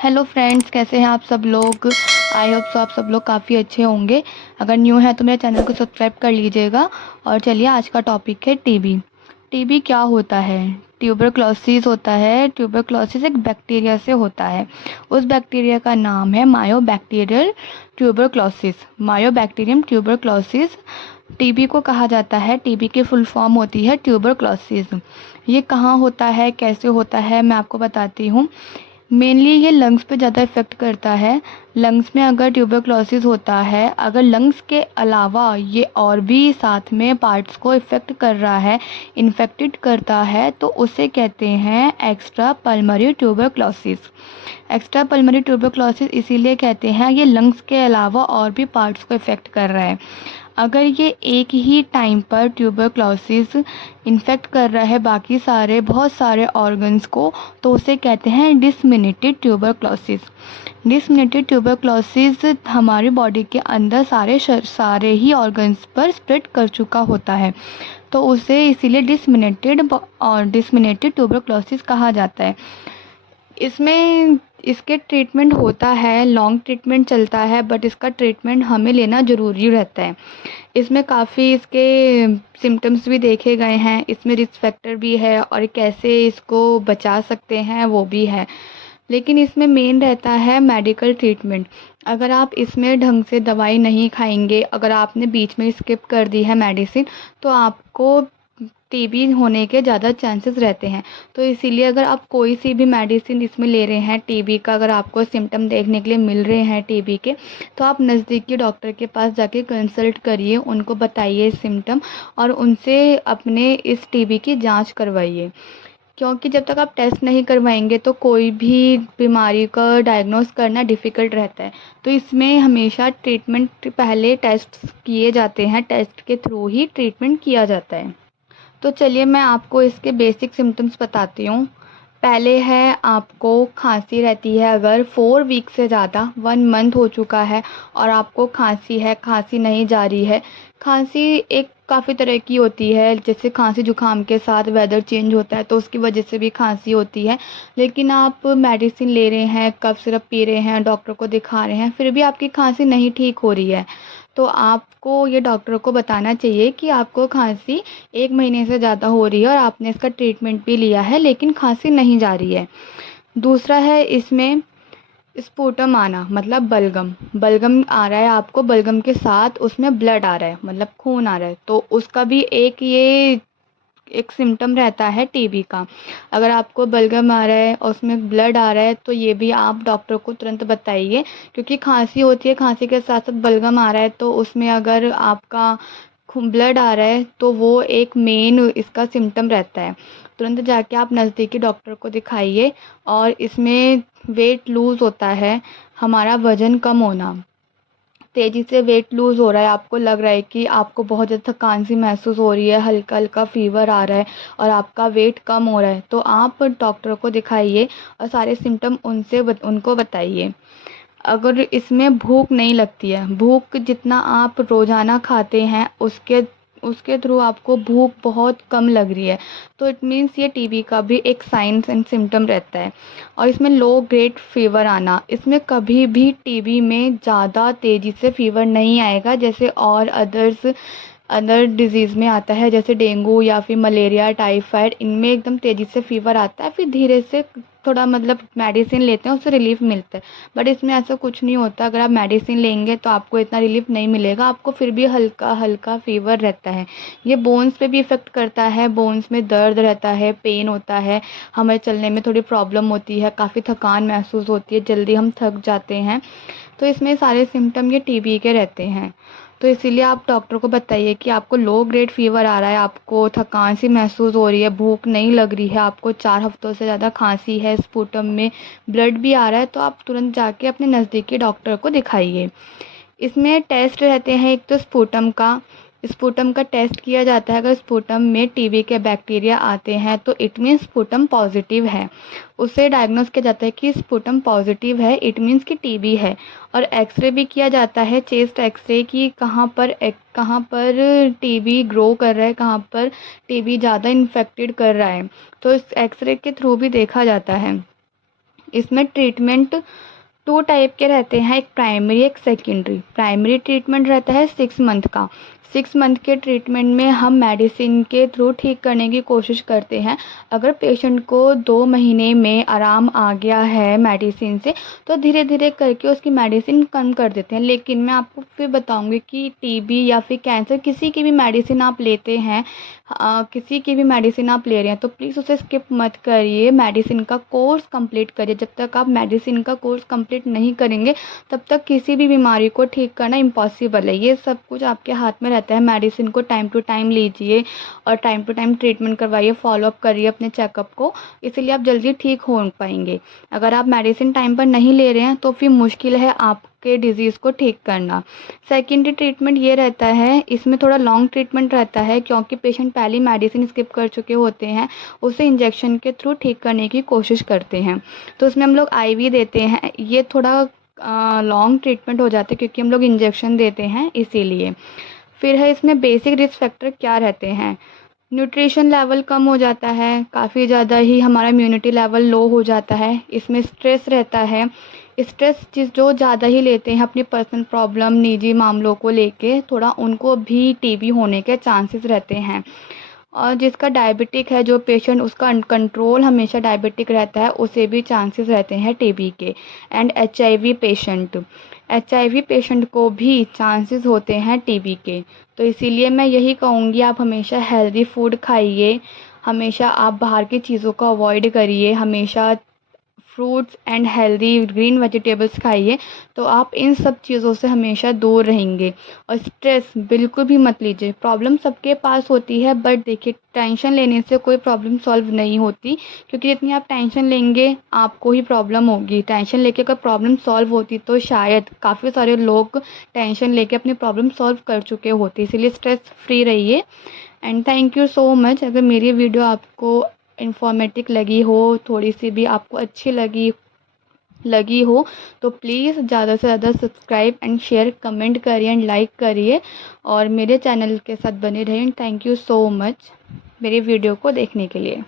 Hello friends, कैसे हैं आप सब लोग। आई होप सो आप सब लोग काफ़ी अच्छे होंगे। अगर न्यू है तो मेरे चैनल को सब्सक्राइब कर लीजिएगा। और चलिए, आज का टॉपिक है टीबी। टीबी क्या होता है? ट्यूबरक्लोसिस होता है। ट्यूबरक्लोसिस एक बैक्टीरिया से होता है। उस बैक्टीरिया का नाम है मायोबैक्टीरियल ट्यूबरक्लोसिस। मायोबैक्टीरियम ट्यूबरक्लोसिस टीबी को कहा जाता है। टीबी की फुल फॉर्म होती है ट्यूबरक्लोसिस। ये कहाँ होता है, कैसे होता है, मैं आपको बताती हूँ। मेनली ये लंग्स पे ज़्यादा इफ़ेक्ट करता है। लंग्स में अगर ट्यूबरक्लोसिस होता है, अगर लंग्स के अलावा ये और भी साथ में पार्ट्स को इफ़ेक्ट कर रहा है, इन्फेक्टेड करता है, तो उसे कहते हैं extra pulmonary tuberculosis. Extra pulmonary tuberculosis इसीलिए कहते हैं, ये लंग्स के अलावा और भी पार्ट्स को इफ़ेक्ट कर रहा है। अगर ये एक ही टाइम पर ट्यूबरक्लोसिस इन्फेक्ट कर रहा है बाकी सारे बहुत सारे ऑर्गन्स को, तो उसे कहते हैं डिसमिनेटेड ट्यूबरक्लोसिस। डिसमिनेटेड ट्यूबरक्लोसिस हमारी बॉडी के अंदर सारे ही ऑर्गन्स पर स्प्रेड कर चुका होता है, तो उसे इसीलिए डिसमिनेटेड ट्यूबरक्लोसिस कहा जाता है। इसमें इसके ट्रीटमेंट होता है, लॉन्ग ट्रीटमेंट चलता है, बट इसका ट्रीटमेंट हमें लेना ज़रूरी रहता है। इसमें काफ़ी इसके सिम्टम्स भी देखे गए हैं, इसमें रिस्क फैक्टर भी है और कैसे इसको बचा सकते हैं वो भी है। लेकिन इसमें मेन रहता है मेडिकल ट्रीटमेंट। अगर आप इसमें ढंग से दवाई नहीं खाएंगे, अगर आपने बीच में स्किप कर दी है मेडिसिन, तो आपको टीबी होने के ज़्यादा चांसेस रहते हैं। तो इसीलिए अगर आप कोई सी भी मेडिसिन इसमें ले रहे हैं टीबी का, अगर आपको सिम्टम देखने के लिए मिल रहे हैं टीबी के, तो आप नज़दीकी डॉक्टर के पास जाके कंसल्ट करिए, उनको बताइए सिम्टम और उनसे अपने इस टीबी की जांच करवाइए। क्योंकि जब तक आप टेस्ट नहीं करवाएंगे तो कोई भी बीमारी का डायग्नोस करना डिफ़िकल्ट रहता है। तो इसमें हमेशा ट्रीटमेंट पहले टेस्ट किए जाते हैं, टेस्ट के थ्रू ही ट्रीटमेंट किया जाता है। तो चलिए, मैं आपको इसके बेसिक सिम्टम्स बताती हूँ। पहले है, आपको खांसी रहती है, अगर 4 वीक से ज़्यादा 1 मंथ हो चुका है और आपको खांसी है, खांसी नहीं जा रही है। खांसी एक काफ़ी तरह की होती है, जैसे खांसी जुकाम के साथ वेदर चेंज होता है तो उसकी वजह से भी खांसी होती है। लेकिन आप मेडिसिन ले रहे हैं, कफ सिरप पी रहे हैं, डॉक्टर को दिखा रहे हैं, फिर भी आपकी खांसी नहीं ठीक हो रही है, तो आपको ये डॉक्टर को बताना चाहिए कि आपको खांसी 1 महीने से ज़्यादा हो रही है और आपने इसका ट्रीटमेंट भी लिया है लेकिन खांसी नहीं जा रही है। दूसरा है, इसमें स्पूटम आना, मतलब बलगम बलगम आ रहा है आपको, बलगम के साथ उसमें ब्लड आ रहा है, मतलब खून आ रहा है, तो उसका भी एक सिम्टम रहता है टीबी का। अगर आपको बलगम आ रहा है और उसमें ब्लड आ रहा है तो ये भी आप डॉक्टर को तुरंत बताइए, क्योंकि खांसी होती है, खांसी के साथ साथ बलगम आ रहा है, तो उसमें अगर आपका ब्लड आ रहा है तो वो एक मेन इसका सिम्टम रहता है। तुरंत जाके आप नज़दीकी डॉक्टर को दिखाइए। और इसमें वेट लूज़ होता है, हमारा वज़न कम होना, तेज़ी से वेट लूज़ हो रहा है, आपको लग रहा है कि आपको बहुत ज़्यादा थकान सी महसूस हो रही है, हल्का हल्का फ़ीवर आ रहा है और आपका वेट कम हो रहा है, तो आप डॉक्टर को दिखाइए और सारे सिम्टम उनको बताइए। अगर इसमें भूख नहीं लगती है, भूख जितना आप रोज़ाना खाते हैं उसके उसके थ्रू आपको भूख बहुत कम लग रही है, तो इट मीन्स ये टीबी का भी एक साइंस एंड सिम्टम रहता है। और इसमें लो ग्रेड फ़ीवर आना, इसमें कभी भी टीबी में ज़्यादा तेज़ी से फ़ीवर नहीं आएगा जैसे और अदर डिज़ीज़ में आता है, जैसे डेंगू या फिर मलेरिया, टाइफाइड, इनमें एकदम तेज़ी से फ़ीवर आता है, फिर धीरे से थोड़ा मतलब मेडिसिन लेते हैं उससे रिलीफ़ मिलता है। बट इसमें ऐसा कुछ नहीं होता, अगर आप मेडिसिन लेंगे तो आपको इतना रिलीफ़ नहीं मिलेगा, आपको फिर भी हल्का हल्का फ़ीवर रहता है। ये बोन्स पे भी इफ़ेक्ट करता है, बोन्स में दर्द रहता है, पेन होता है, हमें चलने में थोड़ी प्रॉब्लम होती है, काफ़ी थकान महसूस होती है, जल्दी हम थक जाते हैं। तो इसमें सारे सिम्टम ये टीबी के रहते हैं। तो इसीलिए आप डॉक्टर को बताइए कि आपको लो ग्रेड फ़ीवर आ रहा है, आपको थकान सी महसूस हो रही है, भूख नहीं लग रही है, आपको 4 हफ्तों से ज़्यादा खांसी है, स्पूटम में ब्लड भी आ रहा है, तो आप तुरंत जाके अपने नज़दीकी डॉक्टर को दिखाइए। इसमें टेस्ट रहते हैं, एक तो स्पूटम का टेस्ट किया जाता है। अगर स्पूटम में टीबी के बैक्टीरिया आते हैं तो इट मीन्स स्पूटम पॉजिटिव है, उसे डायग्नोस किया जाता है कि स्पूटम पॉजिटिव है, इट मीन्स कि टीबी है। और एक्सरे भी किया जाता है, चेस्ट एक्सरे, कि कहाँ पर टीबी ग्रो कर रहा है, कहाँ पर टीबी ज़्यादा इन्फेक्टेड कर रहा है, तो इस एक्सरे के थ्रू भी देखा जाता है। इसमें ट्रीटमेंट 2 टाइप के रहते हैं, एक प्राइमरी एक सेकेंडरी। प्राइमरी ट्रीटमेंट रहता है 6 मंथ का। 6 मंथ के ट्रीटमेंट में हम मेडिसिन के थ्रू ठीक करने की कोशिश करते हैं। अगर पेशेंट को 2 महीने में आराम आ गया है मेडिसिन से, तो धीरे धीरे करके उसकी मेडिसिन कम कर देते हैं। लेकिन मैं आपको फिर बताऊंगी कि टीबी या फिर कैंसर किसी की भी मेडिसिन आप लेते हैं, किसी की भी मेडिसिन आप ले रहे हैं, तो प्लीज़ उसे स्किप मत करिए, मेडिसिन का कोर्स कंप्लीट करिए। जब तक आप मेडिसिन का कोर्स कंप्लीट नहीं करेंगे, तब तक किसी भी बीमारी को ठीक करना इम्पॉसिबल है। ये सब कुछ आपके हाथ में रहता है। मेडिसिन को टाइम टू टाइम लीजिए और टाइम टू टाइम ट्रीटमेंट करवाइए, फॉलोअप करिए अपने चेकअप को, इसीलिए आप जल्दी ठीक हो पाएंगे। अगर आप मेडिसिन टाइम पर नहीं ले रहे हैं तो फिर मुश्किल है आपके डिज़ीज़ को ठीक करना। सेकेंडरी ट्रीटमेंट ये रहता है, इसमें थोड़ा लॉन्ग ट्रीटमेंट रहता है, क्योंकि पेशेंट पहले मेडिसिन स्किप कर चुके होते हैं, उसे इंजेक्शन के थ्रू ठीक करने की कोशिश करते हैं। तो उसमें हम लोग आईवी देते हैं। ये थोड़ा लॉन्ग ट्रीटमेंट हो जाता है क्योंकि हम लोग इंजेक्शन देते हैं, इसीलिए। फिर है इसमें बेसिक रिस्क फैक्टर क्या रहते हैं। न्यूट्रिशन लेवल कम हो जाता है, काफ़ी ज़्यादा ही हमारा इम्यूनिटी लेवल लो हो जाता है। इसमें स्ट्रेस रहता है। स्ट्रेस जो ज़्यादा ही लेते हैं अपनी पर्सनल प्रॉब्लम, निजी मामलों को लेके, थोड़ा उनको भी टीबी होने के चांसेस रहते हैं। और जिसका डायबिटिक है जो पेशेंट, उसका कंट्रोल हमेशा डायबिटिक रहता है, उसे भी चांसेस रहते हैं टीबी के। एंड एचआईवी पेशेंट को भी चांसेस होते हैं टीबी के। तो इसीलिए मैं यही कहूँगी, आप हमेशा हेल्दी फूड खाइए, हमेशा आप बाहर की चीज़ों को अवॉइड करिए, हमेशा fruits and healthy green vegetables खाइए, तो आप इन सब चीज़ों से हमेशा दूर रहेंगे। और स्ट्रेस बिल्कुल भी मत लीजिए। प्रॉब्लम सबके पास होती है, बट देखिए टेंशन लेने से कोई प्रॉब्लम सॉल्व नहीं होती, क्योंकि जितनी आप टेंशन लेंगे आपको ही प्रॉब्लम होगी। टेंशन लेके अगर प्रॉब्लम सॉल्व होती तो शायद काफ़ी सारे लोग टेंशन लेके अपनी प्रॉब्लम सॉल्व कर चुके होते। इसीलिए स्ट्रेस फ्री रहिए। And thank you so much. अगर मेरी वीडियो आपको इन्फॉर्मेटिव लगी हो, थोड़ी सी भी आपको अच्छी लगी हो, तो प्लीज़ ज़्यादा से ज़्यादा सब्सक्राइब एंड शेयर, कमेंट करिए एंड लाइक करिए और मेरे चैनल के साथ बने रहें। थैंक यू सो मच मेरी वीडियो को देखने के लिए।